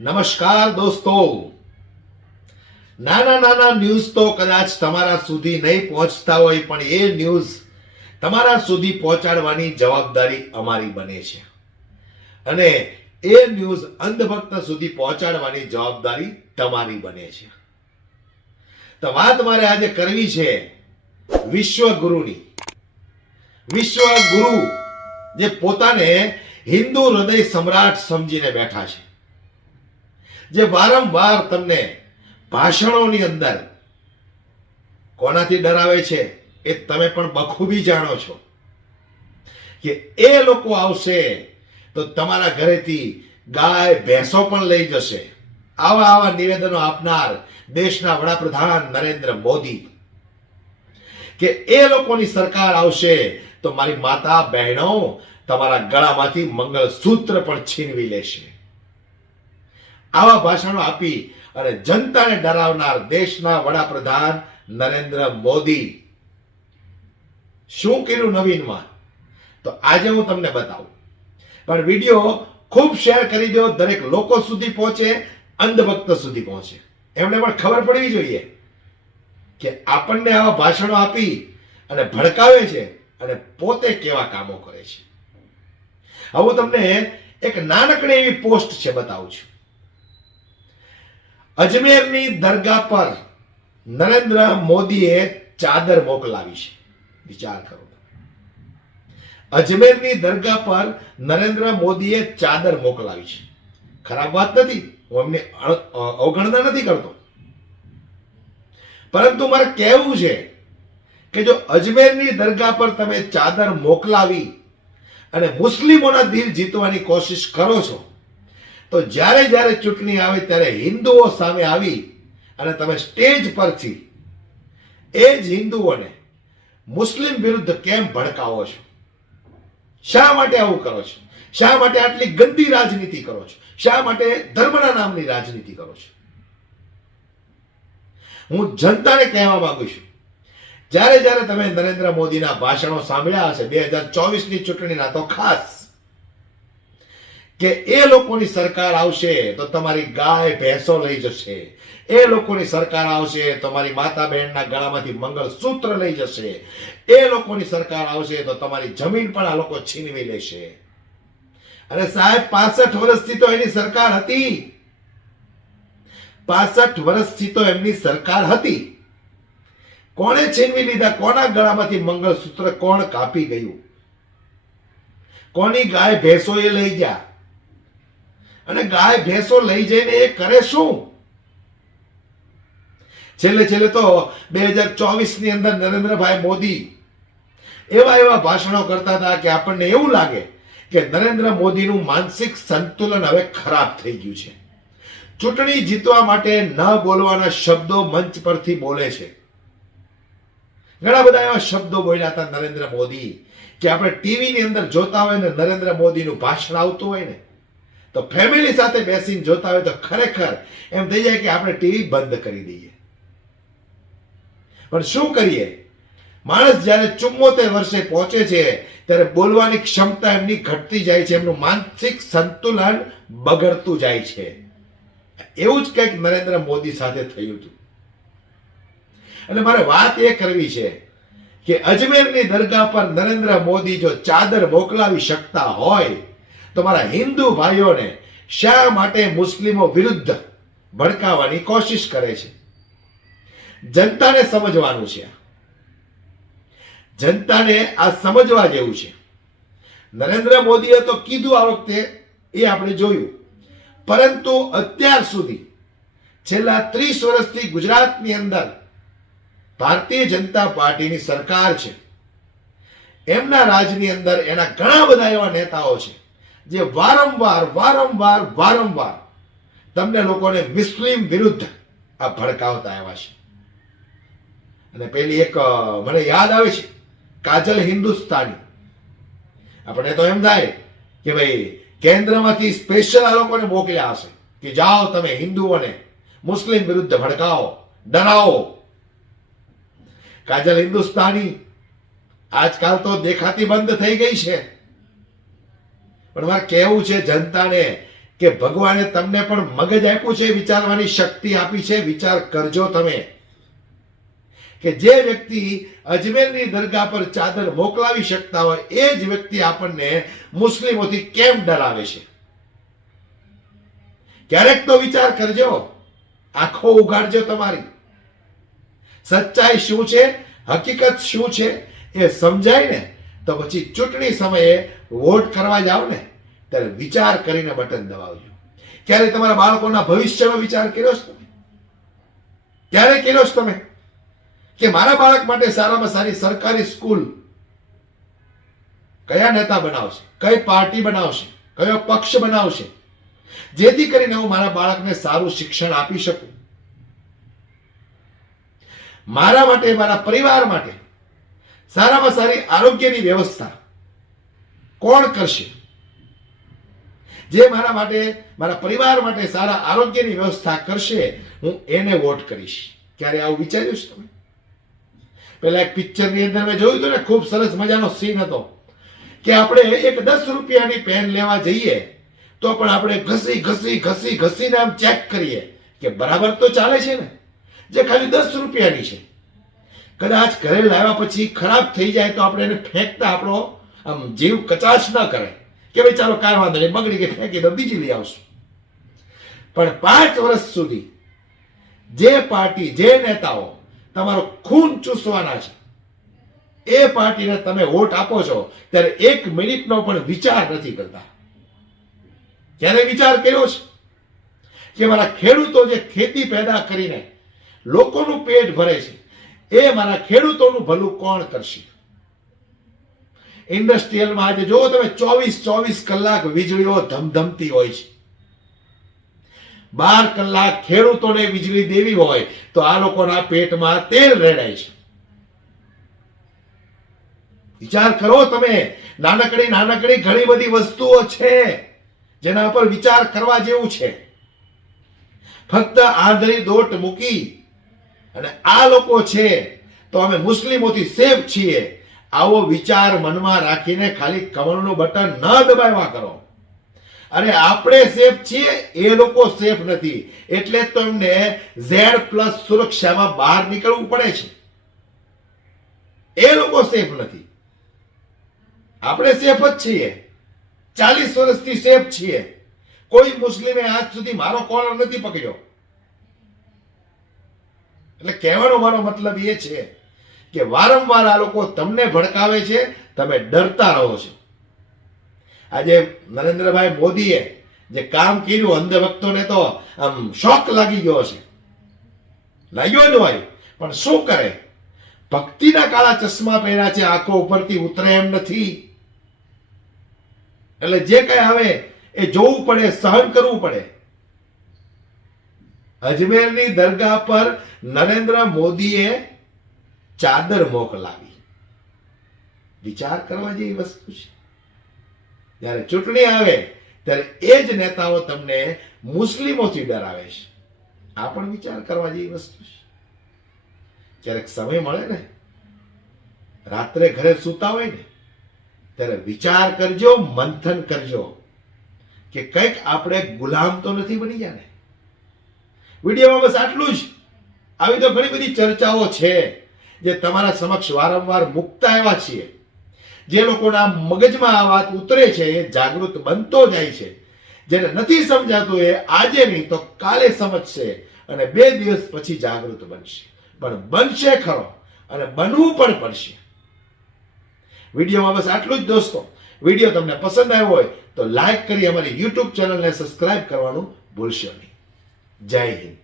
નમસ્કાર દોસ્તો. નાના નાના ન્યૂઝ તો કદાચ તમારા સુધી નહીં પહોંચતા હોય, પણ એ ન્યૂઝ તમારા સુધી પહોંચાડવાની જવાબદારી અમારી બને છે, અને એ ન્યૂઝ અંધભક્ત સુધી પહોંચાડવાની જવાબદારી તમારી બને છે. તો વાત મારે આજે કરવી છે વિશ્વગુરુની. વિશ્વગુરુ જે પોતાને હિન્દુ હૃદય સમ્રાટ સમજીને બેઠા છે, જે વારંવાર તમને ભાષણોની અંદર કોનાથી ડરાવે છે એ તમે પણ બખૂબી જાણો છો, કે એ લોકો આવશે તો તમારા ઘરેથી ગાય ભેંસો પણ લઈ જશે. આવા નિવેદનો આપનાર દેશના વડાપ્રધાન નરેન્દ્ર મોદી, કે એ લોકોની સરકાર આવશે તો મારી માતા બહેનો તમારા ગળામાંથી મંગળસૂત્ર પણ છીનવી લેશે. આવા ભાષણો આપી અને જનતાને ડરાવનાર દેશના વડાપ્રધાન નરેન્દ્ર મોદી શું કર્યું નવીનમાં, તો આજે હું તમને બતાવું. પણ વિડીયો ખૂબ શેર કરી દો, દરેક લોકો સુધી પહોંચે, અંધભક્ત સુધી પહોંચે. એમને પણ ખબર પડવી જોઈએ કે આપણને આવા ભાષણો આપી અને ભડકાવે છે અને પોતે કેવા કામો કરે છે. હવે હું તમને એક નાનકડી એવી પોસ્ટ છે બતાવું છું. અજમેરની દરગાહ પર નરેન્દ્ર મોદીએ ચાદર મોકલાવી છે. વિચાર કરો. અજમેરની દરગાહ પર નરેન્દ્ર મોદીએ ચાદર મોકલાવી છે. ખરાબ વાત નથી, હું એમને અવગણના નથી કરતો, પરંતુ મારે કહેવું છે કે જો અજમેરની દરગાહ પર તમે ચાદર મોકલાવી અને મુસ્લિમોના દિલ જીતવાની કોશિશ કરો છો, તો જ્યારે ચૂંટણી આવે ત્યારે હિન્દુઓ સામે આવી અને તમે સ્ટેજ પરથી એ જ હિન્દુઓને મુસ્લિમ વિરુદ્ધ કેમ ભડકાવો છો? શા માટે આવું કરો છો? શા માટે આટલી ગંદી રાજનીતિ કરો છો? શા માટે ધર્મના નામની રાજનીતિ કરો છો? હું જનતાને કહેવા માંગુ છું, જ્યારે તમે નરેન્દ્ર મોદીના ભાષણો સાંભળ્યા હશે 2024ની ચૂંટણીના, તો ખાસ કે એ લોકોની સરકાર આવશે તો તમારી ગાય ભેંસો લઈ જશે, એ લોકોની સરકાર આવશે તો તમારી માતા બહેનના ગળામાંથી મંગળસૂત્ર લઈ જશે, એ લોકોની સરકાર આવશે તો તમારી જમીન પણ આ લોકો છીનવી લેશે. અને સાહેબ 65 વર્ષથી તો એની સરકાર હતી. 65 વર્ષથી તો એમની સરકાર હતી. કોણે છીનવી લીધા? કોના ગળામાંથી મંગળસૂત્ર કોણ કાપી ગયું? કોની ગાય ભેંસો એ લઈ ગયા? અને ગાય ભેંસો લઈ જઈને એ કરે શું? છેલ્લે તો 2024ની અંદર નરેન્દ્રભાઈ મોદી એવા ભાષણો કરતા હતા કે આપણને એવું લાગે કે નરેન્દ્ર મોદીનું માનસિક સંતુલન હવે ખરાબ થઈ ગયું છે. ચૂંટણી જીતવા માટે ન બોલવાના શબ્દો મંચ પરથી બોલે છે. ઘણા બધા એવા શબ્દો બોલ્યા હતા નરેન્દ્ર મોદી કે આપણે ટીવીની અંદર જોતા હોય ને નરેન્દ્ર મોદીનું ભાષણ આવતું હોય ને, તો ફેમિલી સાથે બેસીને જોતા હોય તો ખરેખર એમ થઈ જાય કે આપણે ટીવી બંધ કરી દઈએ. પણ શું કરીએ, માણસ જ્યારે 74 વર્ષે પહોંચે છે ત્યારે બોલવાની ક્ષમતા એમની ઘટતી જાય છે, એમનું માનસિક સંતુલન બગડતું જાય છે. એવું જ કંઈક નરેન્દ્ર મોદી સાથે થયું હતું. અને મારે વાત એ કરવી છે કે અજમેરની દરગાહ પર નરેન્દ્ર મોદી જો ચાદર મોકલાવી શકતા હોય તો મારા હિન્દુ ભાઈઓને શા માટે મુસ્લિમો વિરુદ્ધ ભડકાવવાની કોશિશ કરે છે? જનતાને સમજવાનું છે. જનતાને આ સમજવા જેવું છે. નરેન્દ્ર મોદીએ તો કીધું આ વખતે, એ આપણે જોયું, પરંતુ અત્યાર સુધી છેલ્લા 30 વર્ષથી ગુજરાતની અંદર ભારતીય જનતા પાર્ટીની સરકાર છે. એમના રાજની અંદર એના ઘણા બધા એવા નેતાઓ છે જે વારંવાર તમને લોકોને મુસ્લિમ વિરુદ્ધ આ ભડકાવતા આવ્યા છે. અને પેલી એક મને યાદ આવે છે, કાજલ હિન્દુસ્તાની. આપણે તો એમ થાય કે ભાઈ કેન્દ્રમાંથી સ્પેશિયલ આ લોકોને મોકલ્યા હશે કે જાઓ તમે હિન્દુઓને મુસ્લિમ વિરુદ્ધ ભડકાવો, ડરાવો. કાજલ હિન્દુસ્તાની આજકાલ તો દેખાતી બંધ થઈ ગઈ છે. પણ મારે કહેવું છે જનતાને કે ભગવાને તમને પણ મગજ આપ્યું છે, વિચારવાની શક્તિ આપી છે. વિચાર કરજો તમે કે જે વ્યક્તિ અજમેરની દરગાહ પર ચાદર મોકલાવી શકતા હોય એ જ વ્યક્તિ આપણને મુસ્લિમોથી કેમ ડરાવે છે? ક્યારેક તો વિચાર કરજો, આંખો ઉગાડજો તમારી. સચ્ચાઈ શું છે, હકીકત શું છે એ સમજાય ને તો પછી ચૂંટણી સમયે વોટ કરવા જાવ ને ત્યારે વિચાર કરીને બટન દબાવજો. ક્યારે તમારા બાળકોના ભવિષ્યનો વિચાર કર્યો છે તમે? ક્યારે કર્યો છે તમે કે મારા બાળક માટે સારામાં સારી સરકારી સ્કૂલ કયા નેતા બનાવશે, કઈ પાર્ટી બનાવશે, કયો પક્ષ બનાવશે, જેથી કરીને હું મારા બાળકને સારું શિક્ષણ આપી શકું? મારા માટે, મારા પરિવાર માટે સારામાં સારી આરોગ્યની વ્યવસ્થા કોણ કરશે? જે મારા માટે, મારા પરિવાર માટે સારા આરોગ્યની વ્યવસ્થા કરશે, હું એને વોટ કરીશ. ક્યારે આવું વિચાર્યું છે તમે? પેલા એક પિક્ચરની અંદર મેં જોયું હતું ને, ખૂબ સરસ મજાનો સીન હતો કે આપણે એક 10 રૂપિયાની પેન લેવા જઈએ તો પણ આપણે ઘસીને આમ ચેક કરીએ કે બરાબર તો ચાલે છે ને, જે ખાલી 10 રૂપિયાની છે. કદાચ ઘરે લાવ્યા પછી ખરાબ થઈ જાય તો આપણે એને ફેંકતા આપણો આમ જીવ કચાશ ન કરે કે ભાઈ ચાલો કાંઈ વાંધો નહીં, બગડી ગઈ ફેંકી દો, બીજી લઈ આવશું. પણ 5 વર્ષ સુધી જે પાર્ટી, જે નેતાઓ તમારો ખૂન ચૂસવાના છે એ પાર્ટીને તમે વોટ આપો છો ત્યારે 1 મિનિટનો પણ વિચાર નથી કરતા. ક્યારે વિચાર કર્યો છે કે મારા ખેડૂતો જે ખેતી પેદા કરીને લોકોનું પેટ ભરે છે એ મારા ખેડૂતોનું ભલું કોણ કરશે? ઇન્ડસ્ટ્રીયલમાં આજે જુઓ તમે 24 કલાક વીજળીઓ ધમધમતી હોય છે. 12 કલાક ખેડૂતોને વીજળી દેવી હોય તો આ લોકોના પેટમાં તેલ રેડાય છે. વિચાર કરો તમે. નાનકડી ઘણી બધી વસ્તુઓ છે જેના પર વિચાર કરવા જેવું છે. ફક્ત આંધળી દોટ મૂકી અને આ લોકો છે તો અમે મુસ્લિમોથી સેફ છીએ આવો વિચાર મનમાં રાખીને ખાલી કમળનું બટન ન દબાવ્યા કરો. અરે આપણે સેફ છીએ, એ લોકો સેફ નથી, એટલે તો એમને Z+ સુરક્ષામાં બહાર નીકળવું પડે છે. એ લોકો સેફ નથી, આપણે સેફ જ છીએ. 40 વર્ષથી સેફ છીએ. કોઈ મુસ્લિમે આજ સુધી મારો કોલર નથી પકડ્યો. એટલે કહેવાનો મારો મતલબ એ છે કે વારંવાર આ લોકો તમને ભડકાવે છે, તમે ડરતા રહો છો. આજે નરેન્દ્રભાઈ મોદીએ જે કામ કર્યું, અંધભક્તોને તો આમ શોક લાગી ગયો છે. લાગ્યો જ હોય, પણ શું કરે? ભક્તિના કાળા ચશ્મા પહેર્યા છે, આંખો ઉપરથી ઉતરે એમ નથી. એટલે જે કઈ આવે એ જોવું પડે, સહન કરવું પડે. અજમેરની દરગાહ પર નરેન્દ્ર મોદીએ ચાદર મોકલાવી. વિચાર કરવા જેવી વસ્તુ છે. જ્યારે ચૂંટણી આવે ત્યારે એ જ નેતાઓ તમને મુસ્લિમોથી ડરાવે છે. આ પણ વિચાર કરવા જેવી વસ્તુ છે. ક્યારેક સમય મળે ને, રાત્રે ઘરે સૂતા હોય ને ત્યારે વિચાર કરજો, મંથન કરજો કે કંઈક આપણે ગુલામ તો નથી બની ગયા ને. વિડીયોમાં બસ આટલું જ. આવી તો ઘણી બધી ચર્ચાઓ છે જે તમારા સમક્ષ વારંવાર મૂકતા આવ્યા છીએ. જે લોકોના મગજમાં આ વાત ઉતરે છે એ જાગૃત બનતો જાય છે. જેને નથી સમજાતું એ આજે નહીં તો કાલે સમજશે અને 2 દિવસ પછી જાગૃત બનશે. પણ બનશે ખરો અને બનવું પણ પડશે. વિડીયોમાં બસ આટલું જ દોસ્તો. વિડીયો તમને પસંદ આવ્યો હોય તો લાઈક કરી અમારી YouTube ચેનલને સબસ્ક્રાઇબ કરવાનું ભૂલશો નહીં. જય હિન્દ.